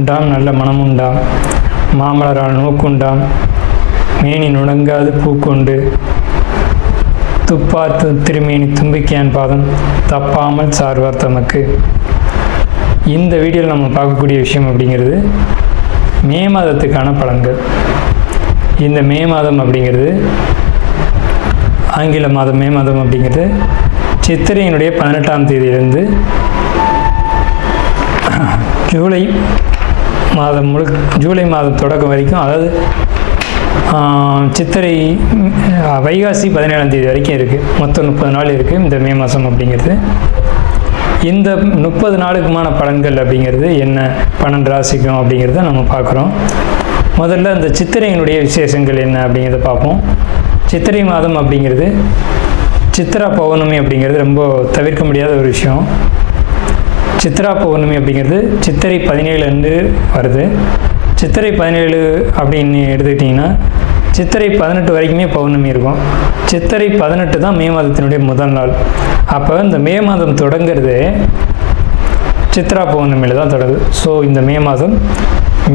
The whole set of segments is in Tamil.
உண்டாம், நல்ல மனம் உண்டாம், மாமலரால் நோக்குண்டாம், மேனி நுணங்காது பூக்கொண்டு துப்பாத்து திருமேனி தும்பிக்கையான் பாதம் தப்பாமல் சார்வார் தமக்கு. இந்த வீடியோவில் நம்ம பார்க்கக்கூடிய விஷயம் அப்படிங்கிறது மே மாதத்துக்கான பலன்கள். இந்த மே மாதம் அப்படிங்கிறது ஆங்கில மாதம். மே மாதம் அப்படிங்கிறது சித்திரையினுடைய 18ஆம் தேதியிலிருந்து ஜூலை மாதம் ஜூலை மாதம் தொடக்கம் வரைக்கும், அதாவது சித்திரை வைகாசி 17ஆம் தேதி வரைக்கும் இருக்குது. மொத்தம் 30 நாள் இருக்குது இந்த மே மாதம் அப்படிங்கிறது. இந்த 30 நாளுக்குமான பலன்கள் அப்படிங்கிறது என்ன, 12 ராசிக்கும் அப்படிங்கிறத நம்ம பார்க்குறோம். முதல்ல இந்த சித்திரையினுடைய விசேஷங்கள் என்ன அப்படிங்கிறத பார்ப்போம். சித்திரை மாதம் அப்படிங்கிறது சித்ரா பௌர்ணமி அப்படிங்கிறது ரொம்ப தவிர்க்க முடியாத ஒரு விஷயம். சித்ரா பௌர்ணமி அப்படிங்கிறது சித்திரை 17 அன்று வருது. சித்திரை 17 அப்படின்னு எடுத்துக்கிட்டிங்கன்னா சித்திரை 18 வரைக்குமே பௌர்ணமி இருக்கும். சித்திரை 18 தான் மே மாதத்தினுடைய முதல் நாள். அப்போ இந்த மே மாதம் தொடங்கிறது சித்ரா பௌர்ணமியில் தான் தொடங்குது. ஸோ இந்த மே மாதம்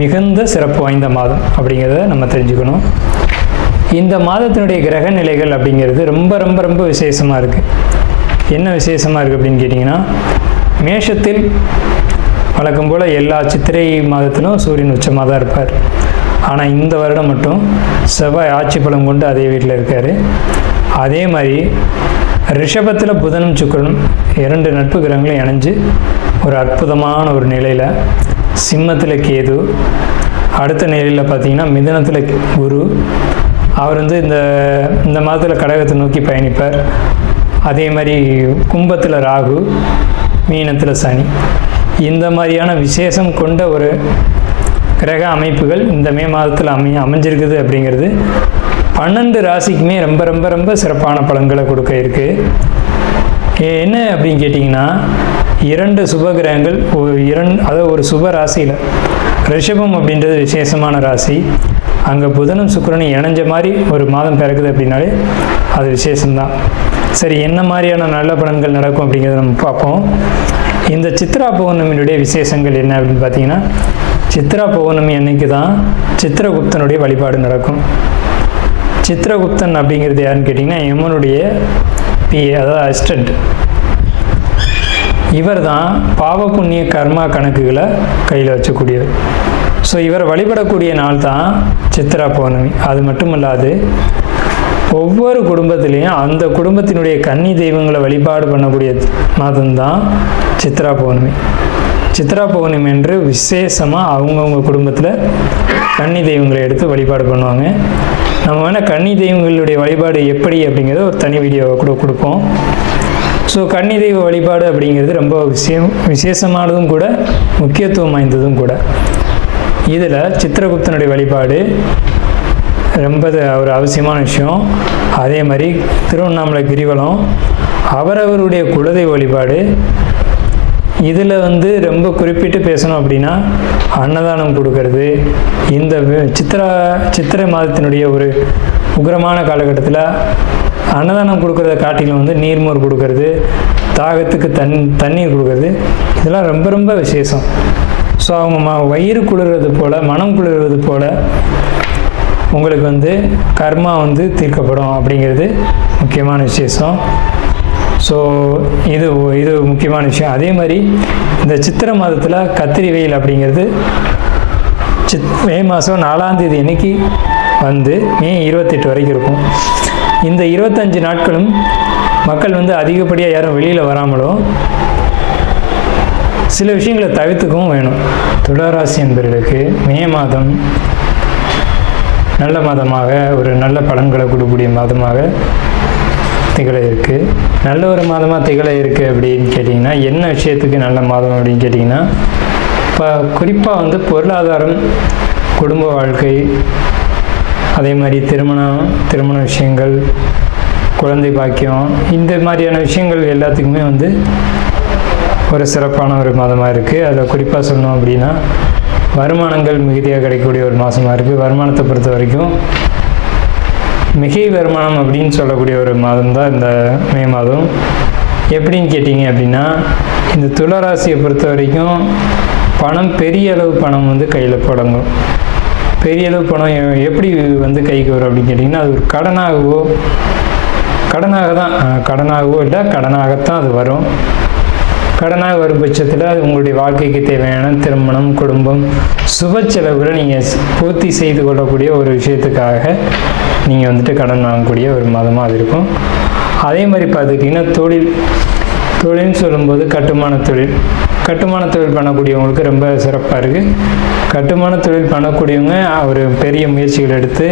மிகுந்த சிறப்பு வாய்ந்த மாதம் அப்படிங்கிறத நம்ம தெரிஞ்சுக்கணும். இந்த மாதத்தினுடைய கிரக நிலைகள் அப்படிங்கிறது ரொம்ப ரொம்ப ரொம்ப விசேஷமாக இருக்குது. என்ன விசேஷமாக இருக்குது அப்படின்னு கேட்டிங்கன்னா, மேஷத்தில் வழக்கம் போல் எல்லா சித்திரை மாதத்திலும் சூரியன் உச்சமாக தான் இருப்பார். ஆனால் இந்த வருடம் மட்டும் செவ்வாய் ஆட்சி பலம் கொண்டு அதே வீட்டில் இருக்கார். அதே மாதிரி ரிஷபத்தில் புதனும் சுக்கிரனும் 2 நட்பு கிரகங்களும் இணைஞ்சு ஒரு அற்புதமான ஒரு நிலையில், சிம்மத்தில் கேது, அடுத்த நிலையில் பார்த்திங்கன்னா மிதுனத்தில் குரு, அவர் இந்த மாதத்தில் கடகத்தை நோக்கி பயணிப்பார். அதே மாதிரி கும்பத்தில் ராகு, மீனத்தில் சனி. இந்த மாதிரியான விசேஷம் கொண்ட ஒரு கிரக அமைப்புகள் இந்த மே மாதத்தில் அமைஞ்சிருக்குது அப்படிங்கிறது 12 ராசிக்குமே ரொம்ப ரொம்ப ரொம்ப சிறப்பான பலன்களை கொடுக்க இருக்குது. என்ன அப்படின்னு கேட்டிங்கன்னா, 2 சுப கிரகங்கள் அதாவது ஒரு சுப ராசியில், ரிஷபம் அப்படின்றது விசேஷமான ராசி, அங்கே புதனும் சுக்கிரனும் இணைஞ்ச மாதிரி ஒரு மாதம் பிறக்குது அப்படின்னாலே அது விசேஷம்தான். சரி, என்ன மாதிரியான நல்ல பலன்கள் நடக்கும் அப்படிங்கிறத நம்ம பார்ப்போம். இந்த சித்ரா பௌர்ணமியினுடைய விசேஷங்கள் என்ன அப்படின்னு பார்த்தீங்கன்னா, சித்ரா பௌர்ணமி அன்னைக்கு தான் சித்திரகுப்தனுடைய வழிபாடு நடக்கும். சித்திரகுப்தன் அப்படிங்கிறது யாருன்னு கேட்டிங்கன்னா, யமனுடைய பிஏ, அதாவது அசிஸ்டண்ட். இவர் தான் பாவ புண்ணிய கர்மா கணக்குகளை கையில் வச்சக்கூடியவர். ஸோ இவர் வழிபடக்கூடிய நாள் தான் சித்ரா பௌர்ணமி. அது மட்டும் இல்லாது ஒவ்வொரு குடும்பத்திலையும் அந்த குடும்பத்தினுடைய கன்னி தெய்வங்களை வழிபாடு பண்ணக்கூடிய மாதம்தான் சித்ரா பௌர்ணமி. சித்ரா பௌர்ணமி என்று விசேஷமாக அவங்கவுங்க குடும்பத்தில் கன்னி தெய்வங்களை எடுத்து வழிபாடு பண்ணுவாங்க. நம்ம வேணால் கன்னி தெய்வங்களுடைய வழிபாடு எப்படி அப்படிங்கிறத ஒரு தனி வீடியோவை கூட கொடுப்போம். ஸோ கன்னி தெய்வ வழிபாடு அப்படிங்கிறது ரொம்ப விசேஷமானதும் கூட, முக்கியத்துவம் வாய்ந்ததும் கூட. இதில் சித்திரகுப்தனுடைய வழிபாடு ரொம்ப ஒரு அவசியமான விஷயம். அதே மாதிரி திருவண்ணாமலை கிரிவலம், அவரவருடைய குலதெய்வ வழிபாடு. இதில் ரொம்ப குறிப்பிட்டு பேசணும் அப்படின்னா, அன்னதானம் கொடுக்கறது. இந்த சித்திரை மாதத்தினுடைய ஒரு உக்கிரமான காலகட்டத்தில் அன்னதானம் கொடுக்கறத காட்டிலும் நீர்மோர் கொடுக்கறது, தாகத்துக்கு தண்ணீர் கொடுக்கறது, இதெல்லாம் ரொம்ப ரொம்ப விசேஷம். ஸோ அவங்க வயிறு குளிர்றது போல், மனம் குளிர்வது போல் உங்களுக்கு கர்மா தீர்க்கப்படும் அப்படிங்கிறது முக்கியமான விசேஷம். ஸோ இது முக்கியமான விஷயம். அதே மாதிரி இந்த சித்திரை மாதத்தில் கத்திரி வெயில் அப்படிங்கிறது மே மாதம் 4ஆம் தேதி அன்னைக்கு மே 28 வரைக்கும் இருக்கும். இந்த 25 நாட்களும் மக்கள் அதிகப்படியாக யாரும் வெளியில் வராமலும் சில விஷயங்களை தவிர்த்துக்கவும் வேணும். துளாராசி என்பவர்களுக்கு மே மாதம் நல்ல மாதமாக, ஒரு நல்ல பலன்களை கொடுக்கக்கூடிய மாதமாக திகழ இருக்குது. நல்ல ஒரு மாதமாக திகழ இருக்குது அப்படின்னு கேட்டிங்கன்னா, என்ன விஷயத்துக்கு நல்ல மாதம் அப்படின்னு கேட்டிங்கன்னா, இப்போ குறிப்பாக பொருளாதாரம், குடும்ப வாழ்க்கை, அதே மாதிரி திருமண விஷயங்கள், குழந்தை பாக்கியம், இந்த மாதிரியான விஷயங்கள் எல்லாத்துக்குமே ஒரு சிறப்பான ஒரு மாதமாக இருக்குது. அதில் குறிப்பாக சொல்லணும் அப்படின்னா, வருமானங்கள் மிகுதியாக கிடைக்கக்கூடிய ஒரு மாதமாக இருக்குது. வருமானத்தை பொறுத்த வரைக்கும் மிகை வருமானம் அப்படின்னு சொல்லக்கூடிய ஒரு மாதம் தான் இந்த மே மாதம். எப்படின்னு கேட்டிங்க அப்படின்னா, இந்த துளாராசியை பொறுத்த வரைக்கும் பணம், பெரிய அளவு பணம் வந்து கையில் புழங்கும். பெரிய அளவு பணம் எப்படி வந்து கைக்கு வரும் அப்படின்னு கேட்டிங்கன்னா, அது ஒரு கடனாகவோ இல்லை கடனாகத்தான் அது வரும். கடனாக வரும் பட்சத்தில் அது உங்களுடைய வாழ்க்கைக்கு தேவையான திருமணம், குடும்பம், சுப செலவுகளை நீங்கள் பூர்த்தி செய்து கொள்ளக்கூடிய ஒரு விஷயத்துக்காக நீங்கள் வந்துட்டு கடன் வாங்கக்கூடிய ஒரு மாதமாக அது இருக்கும். அதே மாதிரி பார்த்துக்கிட்டிங்கன்னா தொழில்னு சொல்லும்போது கட்டுமான தொழில் பண்ணக்கூடியவங்களுக்கு ரொம்ப சிறப்பாக இருக்குது. கட்டுமான தொழில் பண்ணக்கூடியவங்க ஒரு பெரிய முயற்சிகள் எடுத்து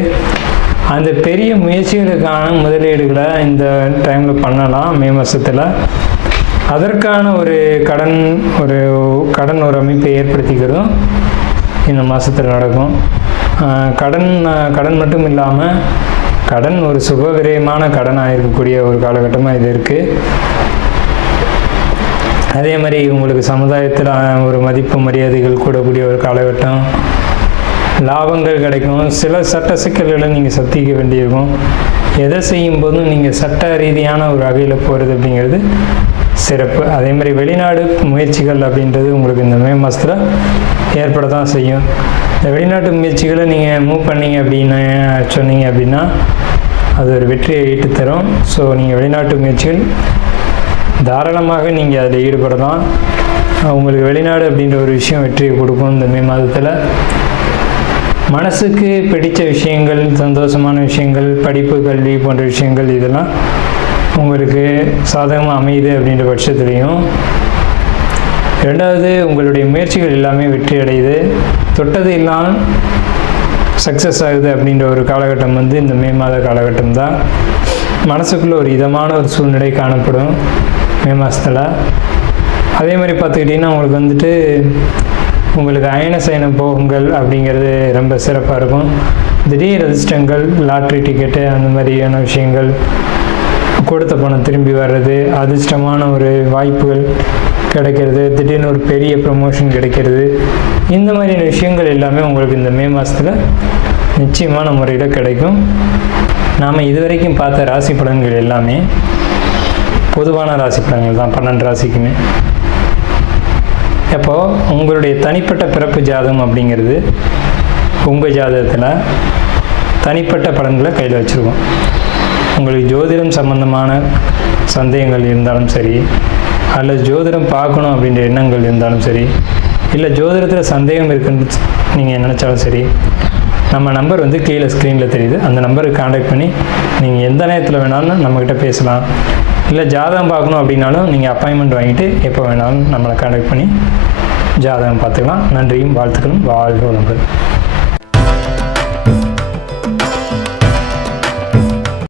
அந்த பெரிய முயற்சிகளுக்கான முதலீடுகளை இந்த டைமில் பண்ணலாம். மே மாதத்தில் அதற்கான ஒரு கடன் ஒரு அமைப்பை ஏற்படுத்திக்கிறதும் இந்த மாதத்தில் நடக்கும். கடன் மட்டும் இல்லாமல் கடன் ஒரு சுபவிரயமான கடனாக இருக்கக்கூடிய ஒரு காலகட்டமாக இது இருக்குது. அதே மாதிரி உங்களுக்கு சமுதாயத்தில் ஒரு மதிப்பு மரியாதைகள் கூடக்கூடிய ஒரு காலகட்டம். லாபங்கள் கிடைக்கும். சில சட்ட சிக்கல்களை நீங்கள் சந்திக்க வேண்டியிருக்கும். எதை செய்யும் போதும் நீங்கள் சட்ட ரீதியான ஒரு வகையில் போகிறது அப்படிங்கிறது சிறப்பு. அதே மாதிரி வெளிநாடு முயற்சிகள் அப்படின்றது உங்களுக்கு இந்த மே மாதத்தில் ஏற்பட தான் செய்யும். இந்த வெளிநாட்டு முயற்சிகளை நீங்கள் மூவ் பண்ணீங்க அப்படின்னு சொன்னீங்க அப்படின்னா அது ஒரு வெற்றியை ஈட்டு தரும். ஸோ நீங்கள் வெளிநாட்டு முயற்சிகள் தாராளமாக நீங்கள் அதில் ஈடுபடலாம். உங்களுக்கு வெளிநாடு அப்படின்ற ஒரு விஷயம் வெற்றியை கொடுக்கும். இந்த மே மாதத்தில் மனசுக்கு பிடித்த விஷயங்கள், சந்தோஷமான விஷயங்கள், படிப்பு, கல்வி போன்ற விஷயங்கள் இதெல்லாம் உங்களுக்கு சாதகமாக அமையுது அப்படின்ற பட்சத்துலேயும், ரெண்டாவது உங்களுடைய முயற்சிகள் எல்லாமே வெற்றி அடையுது, தொட்டது இல்லாமல் சக்ஸஸ் ஆகுது அப்படின்ற ஒரு காலகட்டம் வந்து இந்த மே மாத காலகட்டம் தான். மனசுக்குள்ளே ஒரு இதமான ஒரு சூழ்நிலை காணப்படும் மே மாதத்தில். அதே மாதிரி பார்த்துக்கிட்டிங்கன்னா உங்களுக்கு வந்துட்டு உங்களுக்கு அயன சயன போகங்கள் அப்படிங்கிறது ரொம்ப சிறப்பாக இருக்கும். திடீர் அதிர்ஷ்டங்கள், லாட்ரி டிக்கெட்டு, அந்த மாதிரியான விஷயங்கள், கொடுத்த பணம் திரும்பி வர்றது, அதிர்ஷ்டமான ஒரு வாய்ப்புகள் கிடைக்கிறது, திடீர்னு ஒரு பெரிய ப்ரமோஷன் கிடைக்கிறது, இந்த மாதிரியான விஷயங்கள் எல்லாமே உங்களுக்கு இந்த மே மாதத்தில் நிச்சயமான முறையில் கிடைக்கும். நாம் இதுவரைக்கும் பார்த்த ராசி பலன்கள் எல்லாமே பொதுவான ராசி பலன்கள் தான், 12 ராசிக்குமே. அப்போது உங்களுடைய தனிப்பட்ட பிறப்பு ஜாதகம் அப்படிங்கிறது உங்கள் ஜாதகத்தில் தனிப்பட்ட பலன்களை கையில் வச்சுருக்கோம். உங்களுக்கு ஜோதிடம் சம்பந்தமான சந்தேகங்கள் இருந்தாலும் சரி, அல்லது ஜோதிடம் பார்க்கணும் அப்படின்ற எண்ணங்கள் இருந்தாலும் சரி, இல்லை ஜோதிடத்தில் சந்தேகம் இருக்குன்னு நீங்கள் நினச்சாலும் சரி, நம்ம நம்பர் வந்து கீழே ஸ்க்ரீனில் தெரியுது. அந்த நம்பருக்கு காண்டாக்ட் பண்ணி நீங்கள் எந்த நேரத்தில் வேணாலும் நம்மக்கிட்ட பேசலாம். இல்லை ஜாதகம் பார்க்கணும் அப்படின்னாலும் நீங்கள் அப்பாயின்மெண்ட் வாங்கிட்டு எப்போ வேணாலும் நம்மளை காண்டாக்ட் பண்ணி ஜாதகம் பார்த்துக்கலாம். நன்றியும் வாழ்த்துக்களும். வாழ்க வளமுடன்.